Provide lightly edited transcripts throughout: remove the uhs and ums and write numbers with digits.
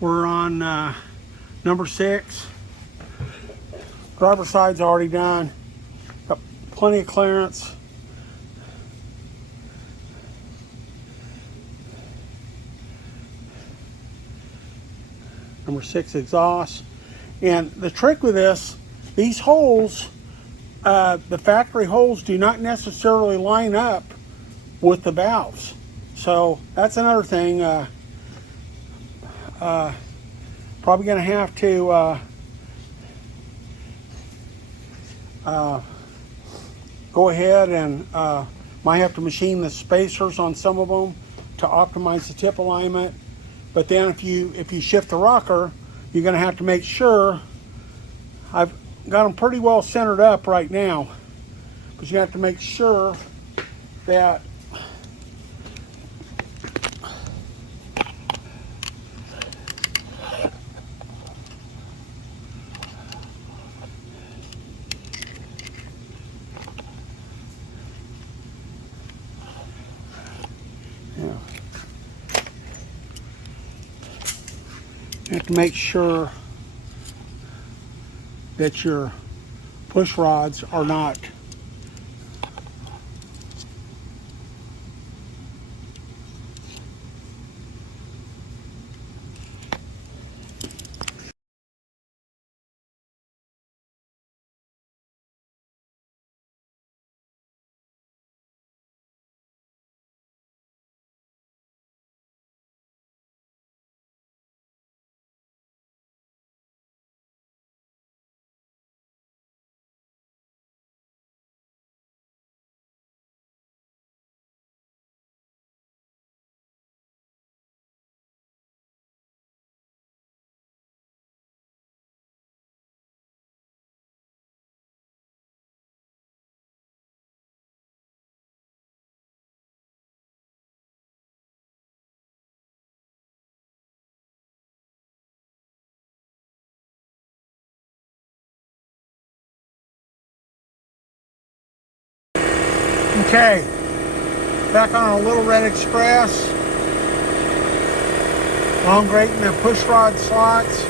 We're on number 6. Driver's side's already done. Got plenty of clearance. Number 6 exhaust. And the trick with this, these holes, the factory holes do not necessarily line up with the valves. So that's another thing. Probably going to have to go ahead and might have to machine the spacers on some of them to optimize the tip alignment. But then if you shift the rocker, you're going to have to make sure. I've got them pretty well centered up right now, but you have to make sure that you have to make sure that your push rods are not okay. Back on our LittleRedExpress. Long grating the push rod slots.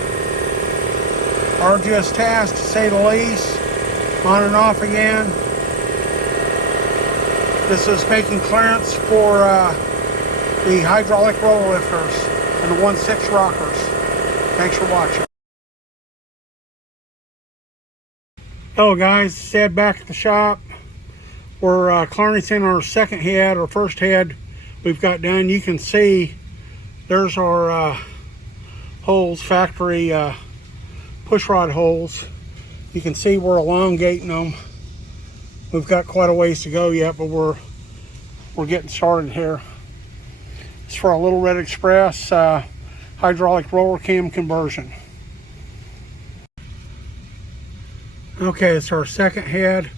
Arduous task to say the least. On and off again. This is making clearance for the hydraulic roller lifters and the 1/6 rockers. Thanks for watching. Hello guys, Sid back at the shop. We're clearancing our second head, or first head we've got done. You can see there's our holes, factory push rod holes. You can see we're elongating them. We've got quite a ways to go yet, but we're getting started here. It's for our LittleRedExpress hydraulic roller cam conversion. Okay, it's our second head.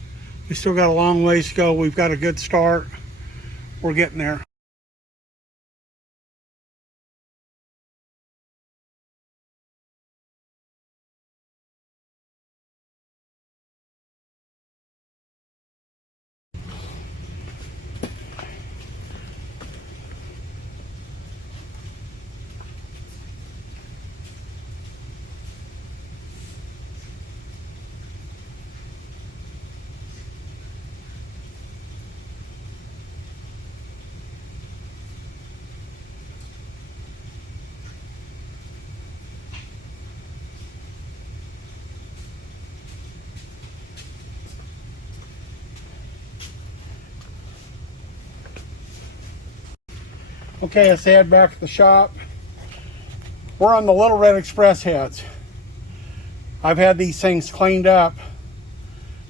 We still got a long ways to go. We've got a good start. We're getting there. Okay, let's head back to the shop. We're on the LittleRedExpress heads. I've had these things cleaned up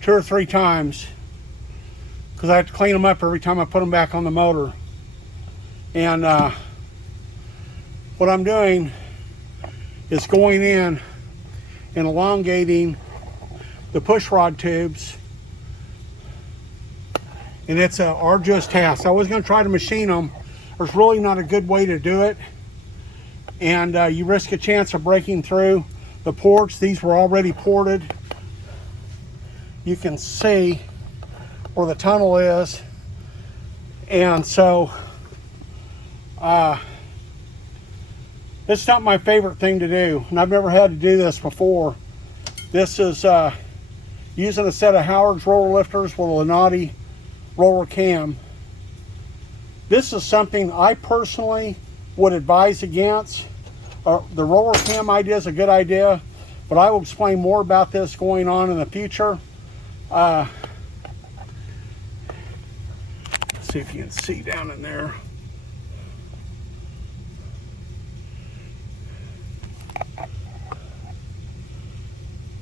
2 or 3 times because I have to clean them up every time I put them back on the motor. And what I'm doing is going in and elongating the push rod tubes, and it's an arduous task. I was going to try to machine them. There's really not a good way to do it, and you risk a chance of breaking through the ports. These were already ported. You can see where the tunnel is, and so It's not my favorite thing to do, and I've never had to do this before. This is using a set of Howard's roller lifters with a Lenati roller cam. This is something I personally would advise against. The roller cam idea is a good idea, but I will explain more about this going on in the future. Let's see if you can see down in there.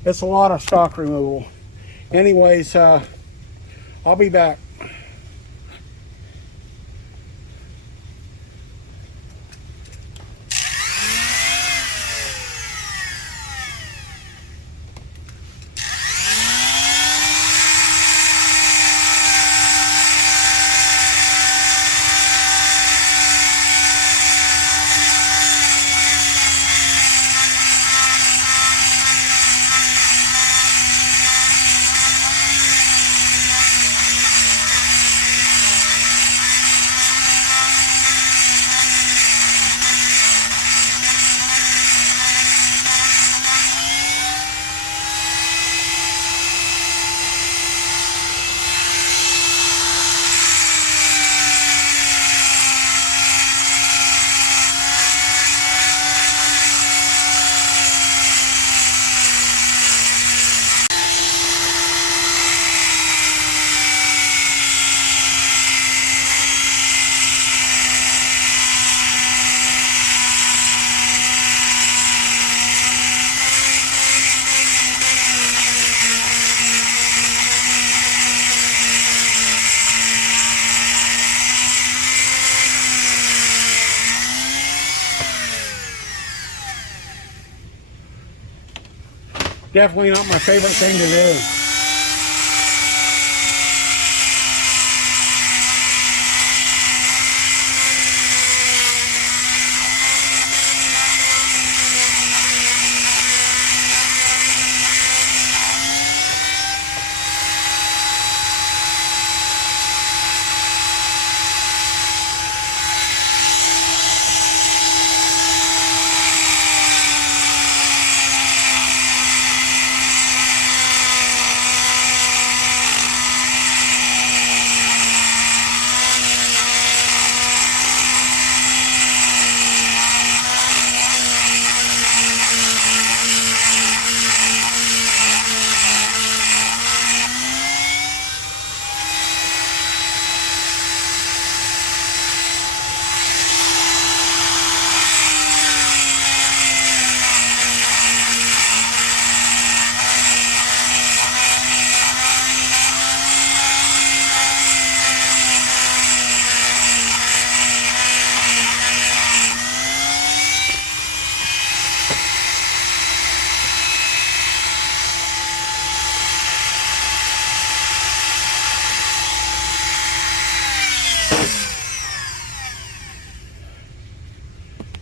It's a lot of stock removal. Anyways, I'll be back. Definitely not my favorite thing to do.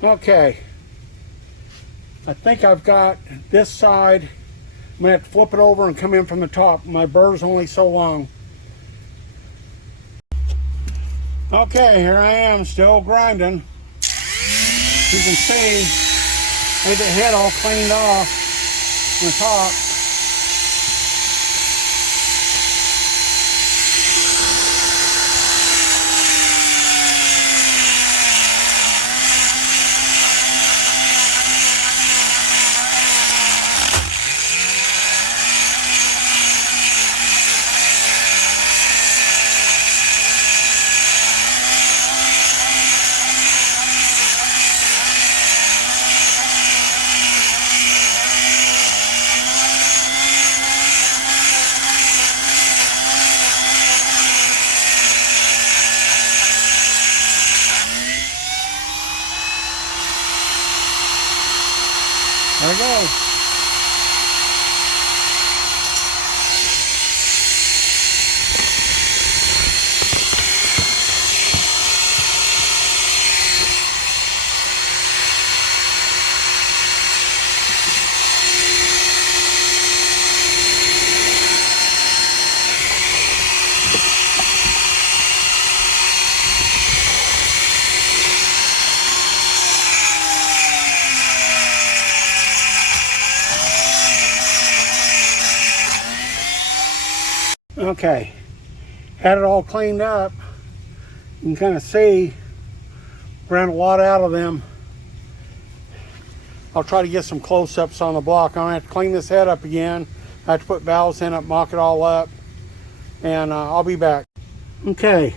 Okay, I think I've got this side. I'm gonna have to flip it over and come in from the top. My burr's only so long. Okay, here I am, still grinding. You can see, I get the head all cleaned off on the top. There we go. Okay, had it all cleaned up. You can kind of see, ran a lot out of them. I'll try to get some close-ups on the block. I'm gonna have to clean this head up again. I have to put valves in it, mock it all up, and I'll be back. Okay,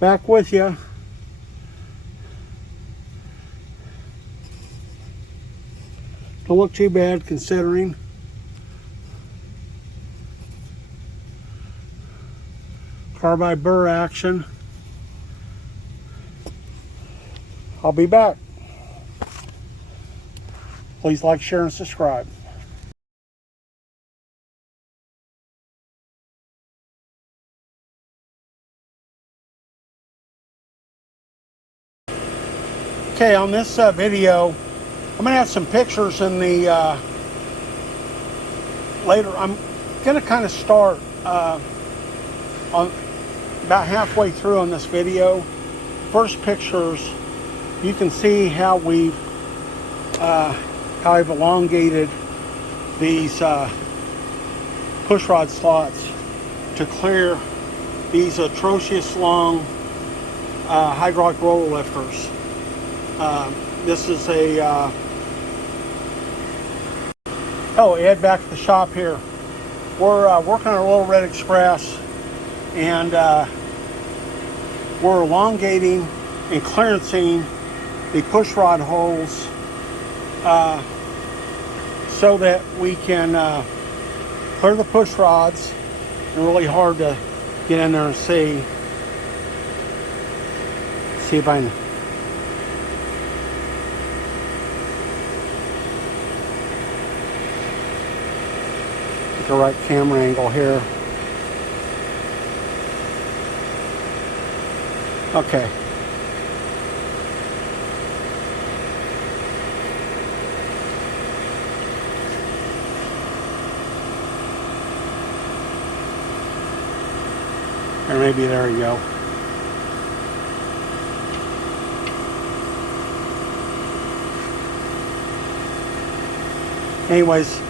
back with you. Don't look too bad considering. Carbide burr action. I'll be back. Please like, share, and subscribe. Okay, on this video, I'm going to have some pictures in the later. I'm going to kind of start on about halfway through on this video. First pictures, you can see how I've elongated these pushrod slots to clear these atrocious long hydraulic roller lifters. This is a Ed, back at the shop here. We're working on a LittleRedExpress, and we're elongating and clearancing the pushrod holes so that we can clear the pushrods. They're really hard to get in there and see. See if I can. Get the right camera angle here. Okay. Or maybe there you go. Anyways,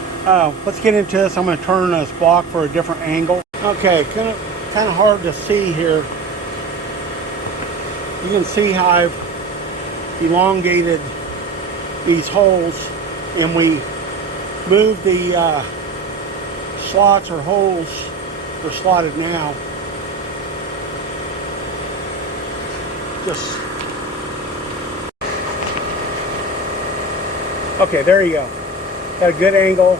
let's get into this. I'm going to turn this block for a different angle. Okay, kind of hard to see here. You can see how I've elongated these holes, and we move the slots or holes. They're slotted now. Just okay, there you go. Got a good angle.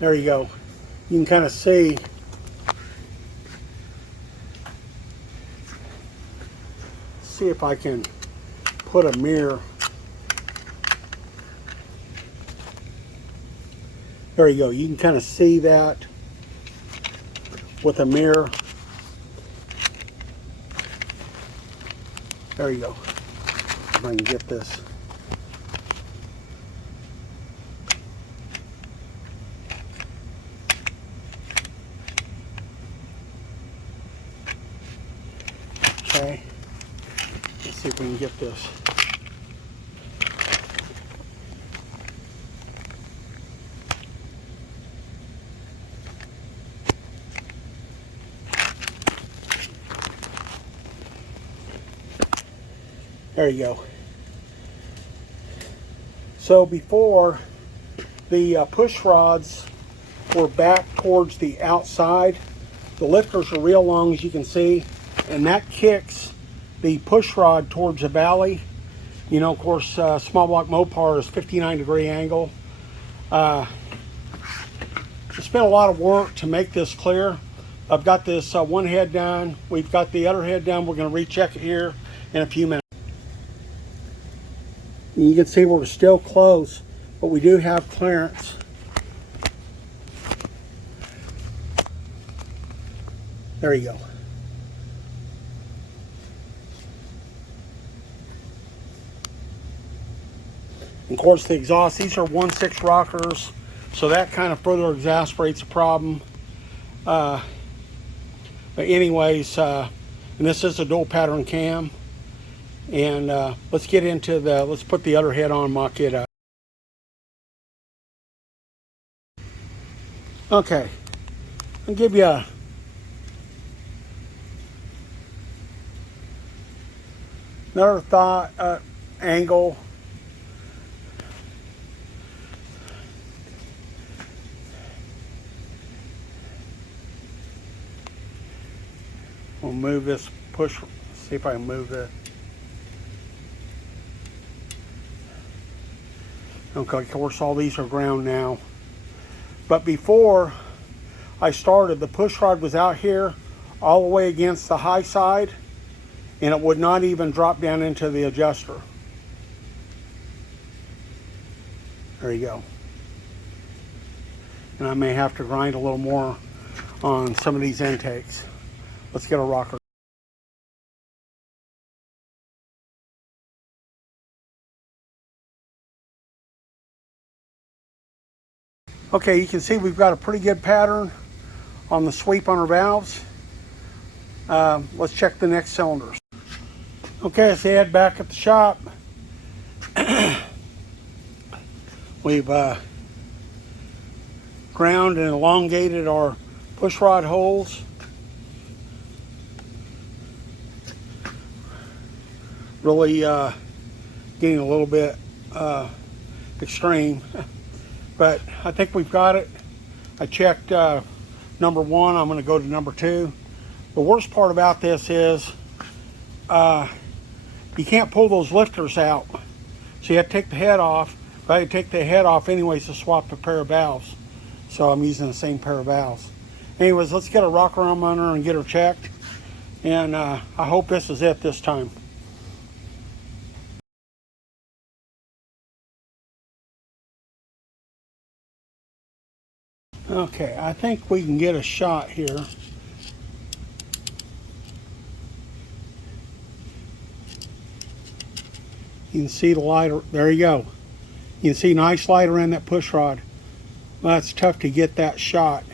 There you go. You can kind of see if I can put a mirror. There you go. You can kind of see that with a mirror. There you go. If I can get this. Okay. Let's see if we can get this. There you go. So before, the push rods were back towards the outside. The lifters are real long, as you can see, and that kicks the push rod towards the valley. You know, of course, small block Mopar is 59-degree angle. It's been a lot of work to make this clear. I've got this one head done. We've got the other head done. We're going to recheck it here in a few minutes. You can see we're still close, but we do have clearance. There you go. And of course, the exhaust, these are 1.6 rockers, so that kind of further exasperates the problem. But anyways, And this is a dual pattern cam. And let's get into let's put the other head on, mock it up. Okay, I'll give you another thought, angle. We'll move this push, see if I can move it. Okay, of course all these are ground now. But before I started, the push rod was out here all the way against the high side, and it would not even drop down into the adjuster. There you go. And I may have to grind a little more on some of these intakes. Let's get a rocker. Okay, you can see we've got a pretty good pattern on the sweep on our valves. Let's check the next cylinders. Okay, let's head back at the shop. We've ground and elongated our push rod holes. Really getting a little bit extreme, but I think we've got it. I checked number 1. I'm going to go to number 2. The worst part about this is you can't pull those lifters out, so you have to take the head off. But I had to take the head off anyways to swap a pair of valves, so I'm using the same pair of valves. Anyways, let's get a rocker arm on her and get her checked, and I hope this is it this time. Okay, I think we can get a shot here. You can see the light, there you go. You can see nice light around that push rod. Well, it's tough to get that shot.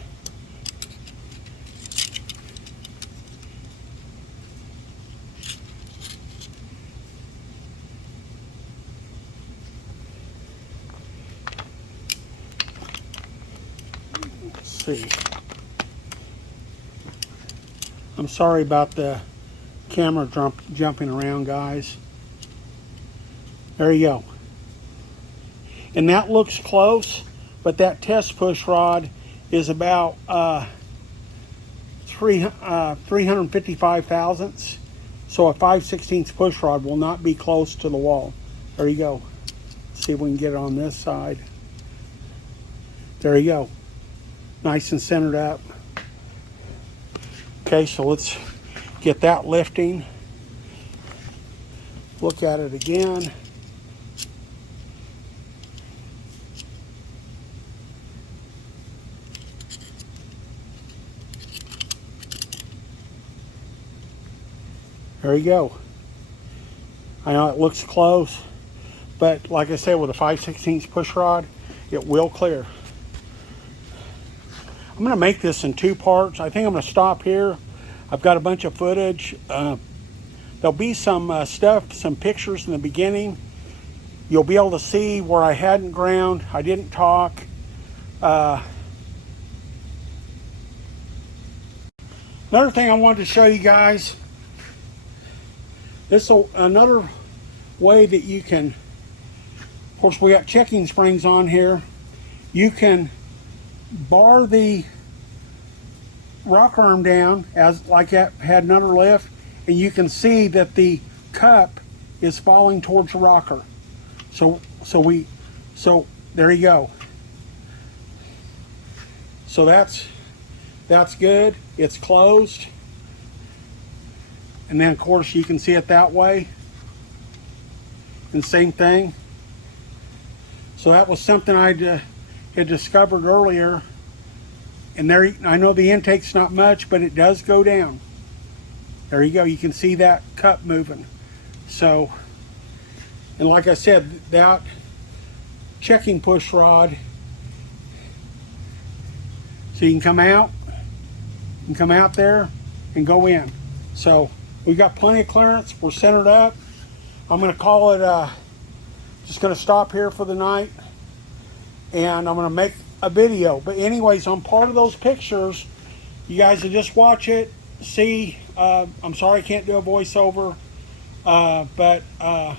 Let's see. I'm sorry about the camera jumping around, guys. There you go. And that looks close, but that test push rod is about 355 thousandths. So a 5/16 push rod will not be close to the wall. There you go. Let's see if we can get it on this side. There you go. Nice and centered up. Okay, so let's get that lifting. Look at it again. There you go. I know it looks close, but like I said, with a 5/16 push rod, it will clear. I'm going to make this in 2 parts. I think I'm going to stop here. I've got a bunch of footage. There'll be some stuff, some pictures in the beginning. You'll be able to see where I hadn't ground, I didn't talk. Another thing I wanted to show you guys, this is another way that you can, of course we got checking springs on here. You can bar the rock arm down as like that had another lift, and you can see that the cup is falling towards the rocker. So there you go. So that's good. It's closed. And then of course you can see it that way. And same thing. So that was something I had discovered earlier. And there, I know the intake's not much, but it does go down. There you go. You can see that cup moving. So, and like I said, that checking push rod, so you can come out there and go in. So We've got plenty of clearance. We're centered up. I'm going to call it, just going to stop here for the night. And I'm going to make a video. But anyways, I'm part of those pictures. You guys will just watch it, see. I'm sorry I can't do a voiceover. But I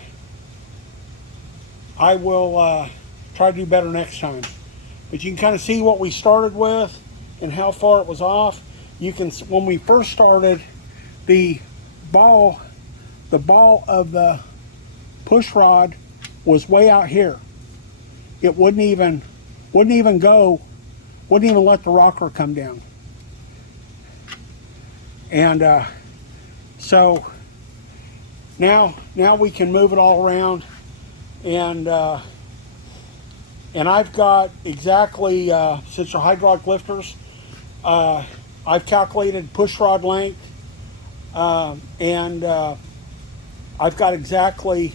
will try to do better next time. But you can kind of see what we started with and how far it was off. You can, when we first started, the ball of the push rod was way out here. It wouldn't even go, wouldn't even let the rocker come down. And so now we can move it all around, and I've got exactly, since they're hydraulic lifters, I've calculated push rod length, and I've got exactly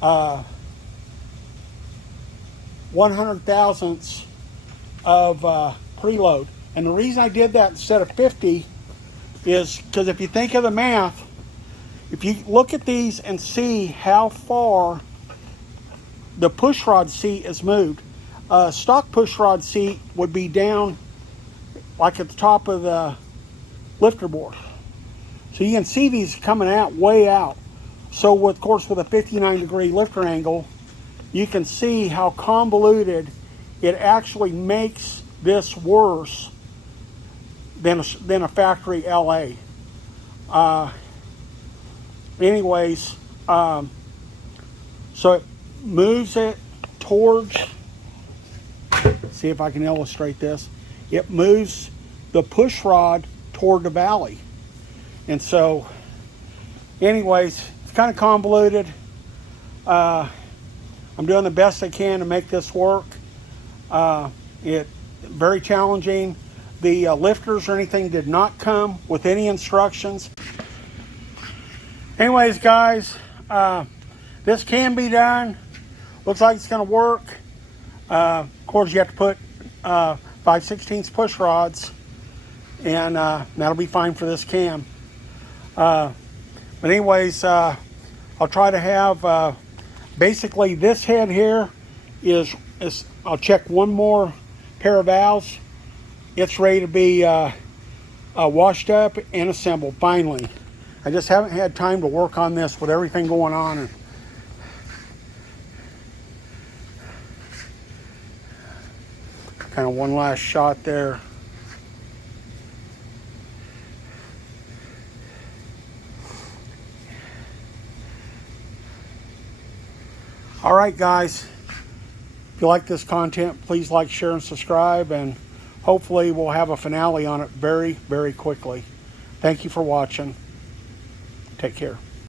100 thousandths of preload. And the reason I did that instead of 50 is because if you think of the math, if you look at these and see how far the push rod seat is moved, stock push rod seat would be down like at the top of the lifter board. So you can see these coming out way out. So of course with a 59-degree lifter angle, you can see how convoluted it actually makes this worse than a factory LA. Anyways, so it moves it towards, see if I can illustrate this. It moves the push rod toward the valley. And so, anyways, it's kind of convoluted. I'm doing the best I can to make this work. It's very challenging. The lifters or anything did not come with any instructions. Anyways, guys, this can be done. Looks like it's going to work. Of course, you have to put 5/16 push rods, and that'll be fine for this cam. But anyways, I'll try to have basically this head here is I'll check one more pair of valves. It's ready to be washed up and assembled finally. I just haven't had time to work on this with everything going on. And kind of one last shot there. All right, guys, if you like this content, please like, share, and subscribe, and hopefully we'll have a finale on it very, very quickly. Thank you for watching. Take care.